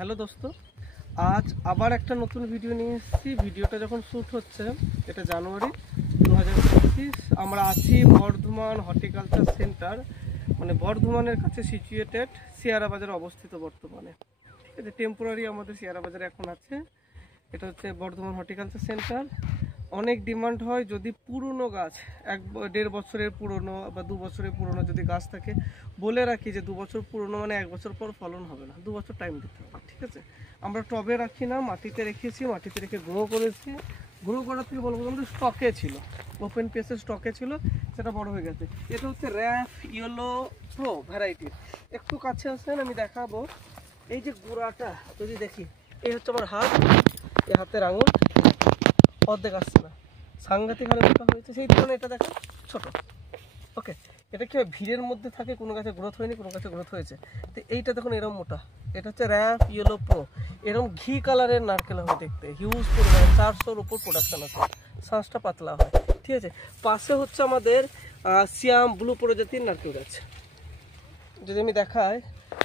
Hello দোস্ত, আজ আবার একটা নতুন ভিডিও নিয়ে এসেছি। ভিডিওটা যখন শ্যুট হচ্ছে এটা জানুয়ারি 2025। আমরা আছি বর্ধমান হর্টিকালচার সেন্টার, মানে বর্ধমানের কাছে সিচুয়েটেড, শিয়ারা বাজারে অবস্থিত বর্তমানে। ঠিক আছে, টেম্পোরারি আমাদের শিয়ারা বাজারে এখন আছে। এটা হচ্ছে বর্ধমান হর্টিকালচার সেন্টার। অনেক ডিমান্ড হয় যদি পুরনো গাছ, 1-1.5 বছরের পুরনো বা 2 বছরের পুরনো যদি গাছ থাকে, বলে রাখি যে 2 বছর পুরনো মানে 1 বছর পর ফলন হবে না, 2 বছর টাইম দিতে হবে। ঠিক আছে, আমরা টবে রাখি না, মাটিতে রেখেছি, মাটিতে রেখে গ্রো করেছি। গ্রো করার থেকে বলবো কিন্তু স্টকে ছিল, ওপেন পেসের স্টকে ছিল, সেটা বড় হয়ে গেছে। এটা হচ্ছে র্যাফ ইয়েলো প্রো ভ্যারাইটির। একটু কাছে আসেন, আমি দেখাবো। এই যে গোড়াটা যদি দেখি, এই হচ্ছে আমার হাত, এই হাতের আঙুল অর্ধেক আসছে না, সাংঘাতিক হারে মোটা হয়েছে। সেই তুলনায় এটা দেখো ছোট। ওকে, এটা কি ভিড়ের মধ্যে থাকে, কোনো গাছে গ্রোথ হয়নি, কোনো গাছে গ্রোথ হয়েছে। তো এইটা দেখুন এরম মোটা। এটা হচ্ছে র্যাফ ইয়েলো প্রো। এরম ঘি কালারের নারকেল হয় দেখতে, হিউজ পরিমাণে 400-র উপর প্রোডাকশান আছে, শ্বাসটা পাতলা হয়। ঠিক আছে, পাশে হচ্ছে আমাদের সিয়াম ব্লু প্রজাতির নারকেল গাছ। যদি আমি দেখাই,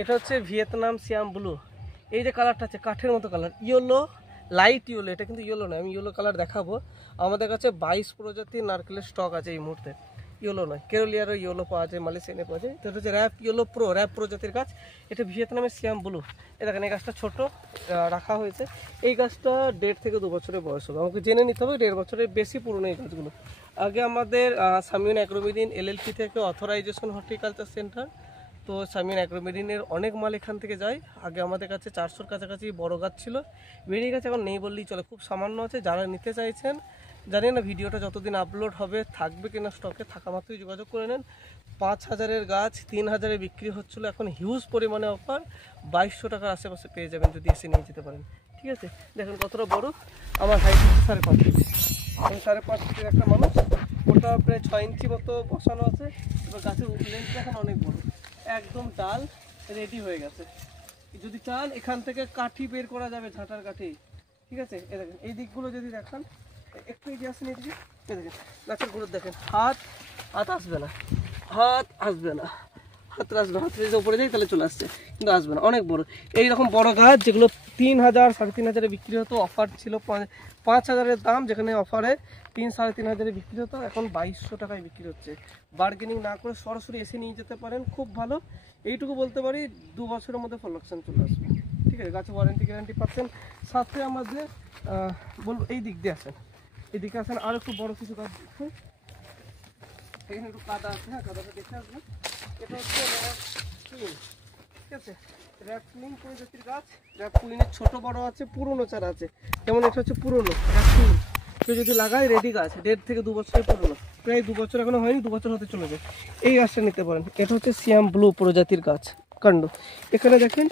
এটা হচ্ছে ভিয়েতনাম সিয়াম ব্লু। এই যে কালারটা আছে কাঠের মতো কালার, ইয়েলো, লাইট ইয়েলো। এটা কিন্তু ইয়েলো নয়, আমি ইয়েলো কালার দেখাবো। আমাদের কাছে 22 প্রজাতির নারকেলের স্টক আছে এই মুহূর্তে। ইয়েলো নয়, কেরলিয়ারও ইয়েলো পাওয়া যায়, মালয়েশিয়ানে পাওয়া যায়। এটা হচ্ছে র্যাপ ইয়েলো প্রো, র্যাপ প্রজাতির গাছ। এটা ভিয়েতনামের সিয়াম ব্লু। এই দেখেন, এই গাছটা ছোট রাখা হয়েছে। এই গাছটা 1.5 থেকে 2 বছরের বয়স হবে। আমাকে জেনে নিতে হবে 1.5 বছরের বেশি পুরনো এই গাছগুলো। আগে আমাদের সামিউন অ্যাগ্রোমেডিন LLP থেকে অথরাইজেশন হর্টিকালচার সেন্টার। তো সামিউন অ্যাগ্রোমেডিনের অনেক মাল এখান থেকে যায়। আগে আমাদের কাছে 400-র কাছাকাছি বড় গাছ ছিল, বেরিয়ে গেছে, এখন নেই বললেই চলে, খুব সামান্য আছে। যারা নিতে চাইছেন, জানি না ভিডিওটা যতদিন আপলোড হবে থাকবে কিনা স্টকে, থাকা মাত্রই যোগাযোগ করে নেন। 5000-এর গাছ 3000-এ বিক্রি হচ্ছিলো, এখন হিউজ পরিমাণে অফার 2200 টাকার আশেপাশে পেয়ে যাবেন যদি এসে নিয়ে যেতে পারেন। ঠিক আছে, দেখুন কতটা বড়। আমার হাইট হচ্ছে 5.5 ফিট, আমি 5.5 ফিটের একটা মানুষ। ওটা প্রায় 6 ইঞ্চি মতো বসানো আছে। এবার গাছের লেন্থ এখন অনেক বড়, একদম ডাল রেডি হয়ে গেছে। যদি চান এখান থেকে কাঠি বের করা যাবে, ঝাঁটার কাঠি। ঠিক আছে, এ দেখেন, এই দিকগুলো যদি দেখান, একটু এগিয়ে আসেন এদিকে, এ দেখেন গাছের গুঁড়ো দেখেন, হাত আসবে না, হাত আসবে না, হাত আসবে না। হাত যদি উপরে যাই তাহলে চলে আসছে, কিন্তু আসবে না, অনেক বড়। এইরকম বড় গাছ যেগুলো 3000 3,500-এ বিক্রি হতো, অফার ছিল 5,000-এর দাম, যেখানে অফারে 3-3,500-এ বিক্রি হতো, এখন 2200 টাকায় বিক্রি হচ্ছে। বার্গেনিং না করে সরাসরি এসে নিয়ে যেতে পারেন, খুব ভালো। এইটুকু বলতে পারি 2 বছরের মধ্যে প্রোডাকশন চলে আসবে। ঠিক আছে, গাছে ওয়ারেন্টি গ্যারান্টি পাচ্ছেন। সাথে আমাদের বলবো এই দিক দিয়ে আসেন, এদিকে আসেন, আর একটু বড় কিছু গাছ দেখুন। এখানে একটু কাদা আছে, হ্যাঁ কাদাটা দেখে আসবেন। এটা হচ্ছে র্যাপ কুইন। ঠিক আছে, র্যাপ কুইন প্রজাতির গাছ। র্যাপ কুইনের ছোট বড় আছে, পুরনো চারা আছে। যেমন এটা হচ্ছে পুরনো র্যাপ কুইন, কেউ যদি লাগায় রেডি গাছ, 1.5 থেকে 2 বছরের পুরনো, প্রায় 2 বছর এখনো হয়নি, 2 বছর হতে চলে যায়। এই গাছটা নিতে পারেন। এটা হচ্ছে সিয়াম ব্লু প্রজাতির গাছ, কাণ্ড। এখানে দেখেন,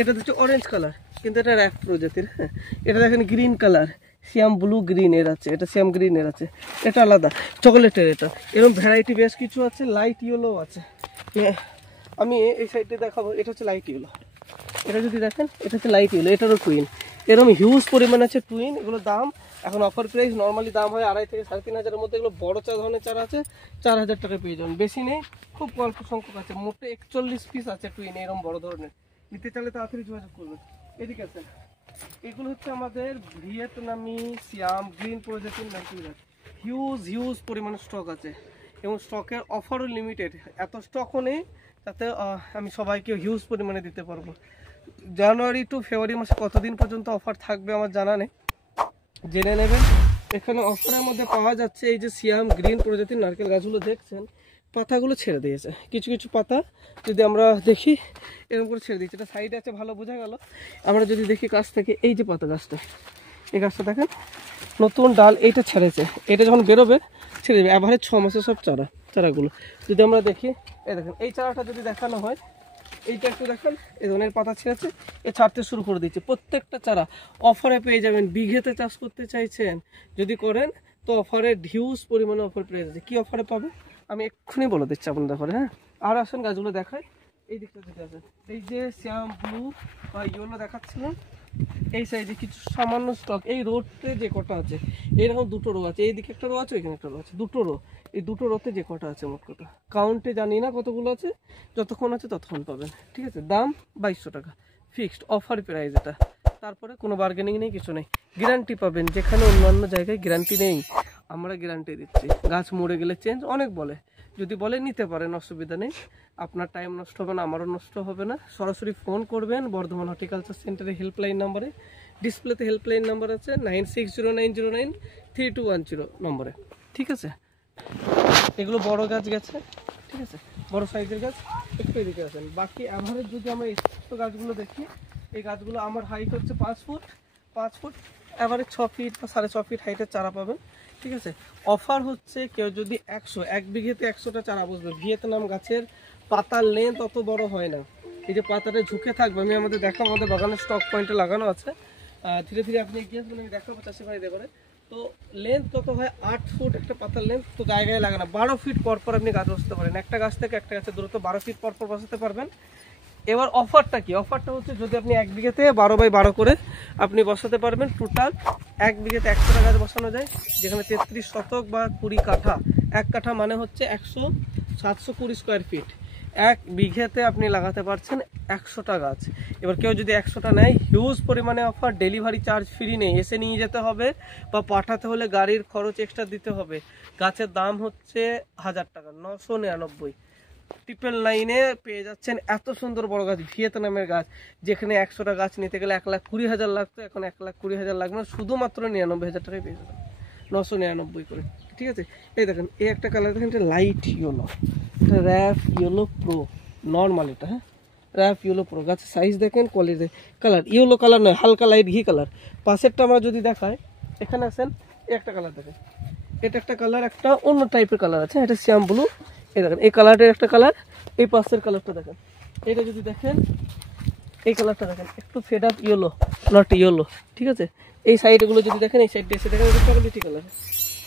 এটা হচ্ছে অরেঞ্জ কালার, কিন্তু এটা র্যাপ প্রজাতির। হ্যাঁ, এটা দেখেন গ্রিন কালার, সিয়াম ব্লু গ্রিন এর আছে, এটা সিয়াম গ্রিন এর আছে, এটা আলাদা চকোলেটের। এটা এরকম ভ্যারাইটি বেশ কিছু আছে, লাইট ইয়েলো আছে। আমি এই সাইডে দেখাবো, এটা হচ্ছে লাইট ইয়েলো। এটা যদি দেখেন, এটা হচ্ছে লাইট ইয়েলো, এটারও টুইন। এরকম হিউজ পরিমাণ আছে টুইন। এগুলো দাম এখন অফার প্রাইস, নর্মালি দাম হয় 2,500 থেকে 3,500-এর মধ্যে। এগুলো বড় ধরনের চারা আছে, 4,000 টাকায় পেয়ে যাবেন। বেশি নেই, খুব অল্প সংখ্যক আছে, মোটে 41 পিস আছে টুইন এরকম বড় ধরনের। নিতে চাইলে তাড়াতাড়ি যোগাযোগ করবেন। এদিকে আছে, এগুলো হচ্ছে আমাদের ভিয়েতনামি সিয়াম গ্রিন প্রজাতির নারকেল গাছ। হিউজ পরিমাণে স্টক আছে, এবং স্টকের অফারও লিমিটেড। এত স্টকও নেই যাতে আমি সবাইকে হিউজ পরিমাণে দিতে পারবো। জানুয়ারি টু ফেব্রুয়ারি মাসে কতদিন পর্যন্ত অফার থাকবে আমার জানা নেই, জেনে নেবেন। এখানে অফারের মধ্যে পাওয়া যাচ্ছে এই যে সিয়াম গ্রিন প্রজাতির নারকেল গাছগুলো দেখছেন, পাতাগুলো ছেড়ে দিয়েছে। কিছু কিছু পাতা যদি আমরা দেখি এরকম করে ছেড়ে দিয়েছে, এটা সাইডে আছে, ভালো বোঝা গেল। আমরা যদি দেখি কাছ থেকে, এই যে পাতা গাছটা, এই গাছটা দেখেন, নতুন ডাল এইটা ছেড়েছে। এটা যখন বেরোবে ছেড়ে দেবে, এবারে 6 মাসে সব চারাগুলো যদি আমরা দেখি, এই দেখেন এই চারাটা যদি দেখানো হয়, এইটা একটু দেখেন, এই ধরনের পাতা ছেড়েছে, এ ছাড়তে শুরু করে দিচ্ছে। প্রত্যেকটা চারা অফারে পেয়ে যাবেন। বিঘেতে চাষ করতে চাইছেন যদি করেন, তো অফারে হিউজ পরিমাণে অফার পেয়ে যাচ্ছে। কী অফারে পাবে আমি এক্ষুনি বলে দিচ্ছি আপনাদের করে। হ্যাঁ, আর আসেন গাছগুলো দেখায়, এই দিকটা যদি আসেন, এই যে সিয়াম ব্লু বা ইয়েলো দেখাচ্ছিলাম, এই সাইডে কিছু সামান্য স্টক। এই রোডতে যে কটা আছে, এইরকম 2টো রো আছে, এইদিকে একটা রো আছে, ওইখানে একটা রো আছে, 2টো রো। এই 2টো রোতে যে কটা আছে, মোট কটা কাউন্টে জানি না কতগুলো আছে, যতক্ষণ আছে ততক্ষণ পাবেন। ঠিক আছে, দাম 2200 টাকা, ফিক্সড অফার প্রাইস এটা, তারপরে কোনো বার্গেনিং নেই, কিছু নেই। গ্যারান্টি পাবেন, যেখানে অন্যান্য জায়গায় গ্যারান্টি নেই, আমরা গ্যারান্টি দিচ্ছি। গাছ মরে গেলে চেঞ্জ অনেক বলে, যদি বলে নিতে পারেন, অসুবিধা নেই, আপনার টাইম নষ্ট হবে না, আমারও নষ্ট হবে না। সরাসরি ফোন করবেন বর্ধমান হর্টিকালচার সেন্টারে হেল্পলাইন নাম্বারে, ডিসপ্লেতে হেল্পলাইন নাম্বার আছে 9609093210 নম্বরে, ঠিক আছে। এগুলো বড় গাছ গেছে, ঠিক আছে, বড় সাইজের গাছ। একটু এদিকে আছেন, বাকি অ্যাভারেজ যদি আমরা এই ছোট গাছগুলো দেখি, এই গাছগুলো আমার হাইট হচ্ছে 5 ফুট, 5 ফুট অ্যাভারেজ 6 ফিট বা 6.5 ফিট হাইটের চারা পাবেন, ঠিক আছে। অফার হচ্ছে কেউ যদি 1 বিঘেতে 100টা চারা বসবে। ভিয়েতনাম গাছের পাতার লেন্থ অত বড় হয় না, এই যে পাতাটা ঝুঁকে থাকবে, আমি আমাদের দেখাবো, আমাদের বাগানের স্টক পয়েন্টে লাগানো আছে, ধীরে ধীরে আপনি এগিয়ে আসবেন, আমি দেখাবো চাষি ভাইদের করে। তো লেন্থ কত হয়, 8 ফুট একটা পাতার লেন্থ, তো গায়ে গায়ে লাগানো 12 ফিট পর পর আপনি গাছ বসাতে পারেন, একটা গাছ থেকে একটা গাছের দূরত্ব 12 ফিট পর পর বসাতে পারবেন। এবার অফারটা কি, অফারটা হচ্ছে যদি আপনি 1 বিঘেতে 12x12 করে আপনি বসাতে পারবেন, টোটাল 1 বিঘেতে 100টা গাছ বসানো যায়, যেখানে 33 শতক বা 20 কাঠা, 1 কাঠা মানে হচ্ছে 720 স্কোয়ার ফিট, 1 বিঘেতে আপনি লাগাতে পারছেন 100টা গাছ। এবার কেউ যদি 100টা নেয়, হিউজ পরিমাণে অফার, ডেলিভারি চার্জ ফ্রি নেই, এসে নিয়ে যেতে হবে বা পাঠাতে হলে গাড়ির খরচ এক্সট্রা দিতে হবে। গাছের দাম হচ্ছে 1000 টাকা, 999, 999-এ পেয়ে যাচ্ছেন এত সুন্দর বড় গাছ, ভিয়েতনামের গাছ, যেখানে 100টা গাছ নিতে গেলে 1,20,000 লাগতো, এখন 1,20,000 লাগবে না, শুধুমাত্র 99,000 টাকায় পেয়ে যাবেন, 999 করে, ঠিক আছে। এই দেখেন, এই একটা কালার দেখেন, এটা লাইট ইয়েলো, এটা র্যাপ ইয়েলো প্রো, নর্মাল এটা, হ্যাঁ, র্যাপ ইয়েলো প্রো। গাছের সাইজ দেখেন, কোয়ালিটি, কালার ইয়েলো কালার নয়, হালকা লাইট ঘি কালার। পাশেরটা আমরা যদি দেখাই, এখানে আছেন, এই একটা কালার দেখেন, এটা একটা কালার, একটা অন্য টাইপের কালার আছে, এটা শ্যাম ব্লু। এই দেখেন, এই কালারটার একটা কালার, এই পাশের কালারটা দেখেন, এটা যদি দেখেন, এই কালারটা দেখেন, একটু fed up yellow, not yellow, ঠিক আছে। এই সাইডগুলো যদি দেখেন, এই সাইডটা এসে দেখেন, চকলেটি কালার,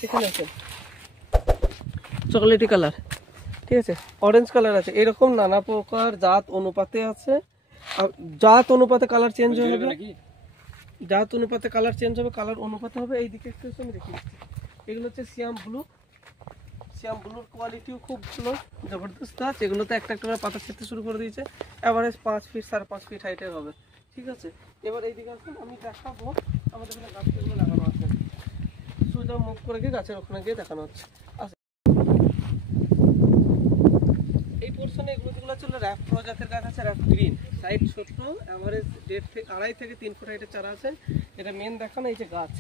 এখানে আছেন চকলেটি কালার, ঠিক আছে, অরেঞ্জ কালার আছে, এরকম নানা প্রকার জাত অনুপাতে আছে। জাত অনুপাতে কালার চেঞ্জ হয়ে যাবে, জাত অনুপাতে কালার চেঞ্জ হবে, কালার অনুপাতে হবে। এইদিকে একটু আমি দেখি, এগুলো হচ্ছে শ্যাম ব্লু, শ্যাম ব্লুর কোয়ালিটিও খুব ভালো, জবরদস্ত গাছ। এগুলোতে একটা একটা করে পাতা ছেড়তে শুরু করে দিয়েছে, অ্যাভারেজ 5 ফিট 5.5 ফিট হাইটের হবে, ঠিক আছে। এবার এইদিকে আসুন, আমি দেখাবো আমাদের এখানে গাছগুলো লাগানো আছে, সোজা মুভ করে গিয়ে গাছের ওখানে গিয়ে দেখানো হচ্ছে। আচ্ছা, এই পোর্শনে এগুলো যেগুলো ছিল র্যাপ প্রো জাতের গাছ আছে, র্যাপ গ্রিন, সাইড ছোট, অ্যাভারেজ 2.5 থেকে 3 ফুট হাইটের চারা আছে। এটা মেন দেখানো, এই যে গাছ,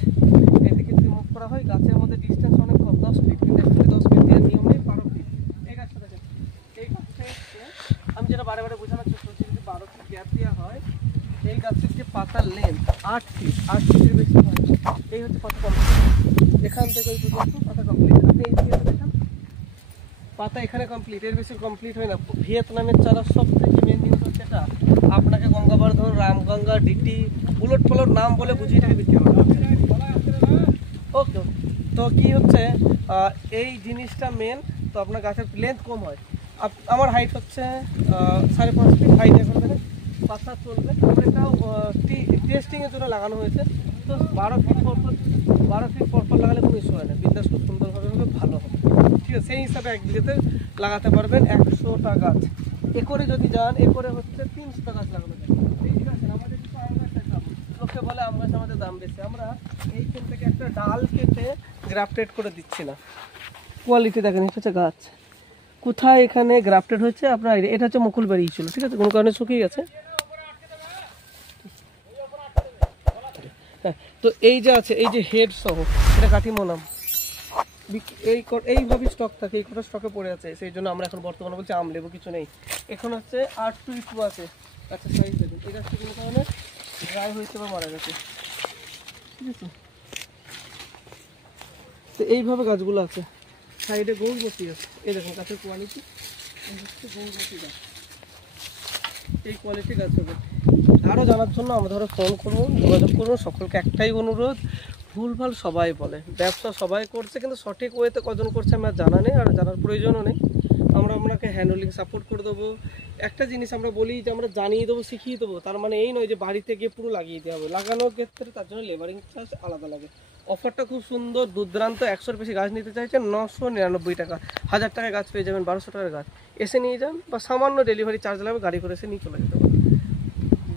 এদিকে যদি মুভ করা হয়, গাছের মধ্যে ডিস্টেন্স অনেক কম, 10 ফিট, কিন্তু অ্যাকচুয়ালি 10 ফিট দেওয়ার নিয়ম নেই, 12 ফিট। এই গাছটা দেখেন, এই গাছটা আমি যেটা বারে বারে বোঝানোর চেষ্টা করছি, যদি 12 ফিট গ্যাপ দেওয়া হয়, এই গাছের যে পাতার লেন্থ 8 ফিট, 8 ফিটের বেশি হয়, এই হচ্ছে পাতা কমপ্লিট, এখান থেকে ওই পর্যন্ত পাতা কমপ্লিট। আপনি এই দিকে দেখেন, পাতা এখানে কমপ্লিট, এর বেশি কমপ্লিট হয় না। ভিয়েতনামের চারা সব থেকে মেন জিনিস হচ্ছে এটা, আপনাকে গঙ্গাবর্ধন, রামগঙ্গা, ডিটি, উলট পালট নাম বলে বুঝিয়ে টাকা বিক্রি হবে। ওকে, তো কি হচ্ছে, এই জিনিসটা মেন। তো আপনার গাছের লেন্থ কম হয়, আমার হাইট হচ্ছে 5.5 ফিট হাইট, এখন দেখেন পাতা চলবে। এটাও টেস্টিংয়ের জন্য লাগানো হয়েছে, তো 12 ফিট পর পর লাগালে কোনো ইস্যু হয় না, বিন্দাস খুব সুন্দরভাবে হবে, ভালো হবে, ঠিক আছে। সেই হিসাবে 1 বিঘেতে লাগাতে পারবেন 100টা গাছ। একরে যদি যান, একরে হচ্ছে 300টা গাছ লাগানো যায়, ঠিক আছে। আমাদের কিছু আম গাছ আছে, লোকে বলে আম গাছ আমাদের দাম বেশি, আমরা এইখান থেকে একটা ডাল কেটে গ্রাফটেড করে দিচ্ছি না। কোয়ালিটি দেখেন, এটা হচ্ছে গাছ, কোথায় এখানে গ্রাফটেড হচ্ছে আপনার, এটা হচ্ছে মুকুল বেরিয়েছিল, ঠিক আছে, কোনো কারণে শুকিয়ে গেছে। হ্যাঁ, তো এই যে আছে, এই যে হেড সহ, এটা কাটিমোনাম, এইভাবে স্টক থাকে, এই কটা স্টকে পড়ে আছে, সেই জন্য আমরা এখন বর্তমানে বলছি আম লেবু কিছু নেই। এখন হচ্ছে 8.2 আছে, আচ্ছা সাইজ দেখুন, এই গাছটা কোনো কারণে ড্রাই হয়েছে বা মারা গেছে, ঠিক আছে। তো এইভাবে গাছগুলো আছে, সাইডে গৌরবতী আছে, এই দেখুন গাছের কোয়ালিটি, এই হচ্ছে গৌরবতী গাছ, এই কোয়ালিটি গাছ হবে। আরও জানার জন্য আমাদের ফোন করুন, যোগাযোগ করুন। সকলকে একটাই অনুরোধ, ভুলভাল সবাই বলে, ব্যবসা সবাই করছে, কিন্তু সঠিক ওয়েতে কজন করছে আমার জানা নেই, আর জানার প্রয়োজনও নেই। আমরা আপনাকে হ্যান্ডলিং সাপোর্ট করে দেবো। একটা জিনিস আমরা বলি যে আমরা জানিয়ে দেবো, শিখিয়ে দেবো, তার মানে এই নয় যে বাড়িতে গিয়ে পুরো লাগিয়ে দেওয়া হবে। লাগানোর ক্ষেত্রে তার জন্য লেবারিং চার্জ আলাদা লাগে। অফারটা খুব সুন্দর, দুর্দান্ত। 100-এর বেশি গাছ নিতে চাইছেন 999 টাকা, 1000 টাকায় গাছ পেয়ে যাবেন, 1200 টাকার গাছ। এসে নিয়ে যান, বা সামান্য ডেলিভারি চার্জ লাগবে, গাড়ি করে এসে নিয়ে চলে যেতে পারেন।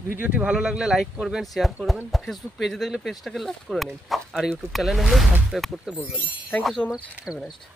ভিডিওটি ভালো লাগলে লাইক করবেন, শেয়ার করবেন, ফেসবুক পেজে দেখলে পেজটাকে লাইক করে নিন, আর ইউটিউব চ্যানেলে হলে সাবস্ক্রাইব করতে বলবেন না। Thank you so much, have a nice day.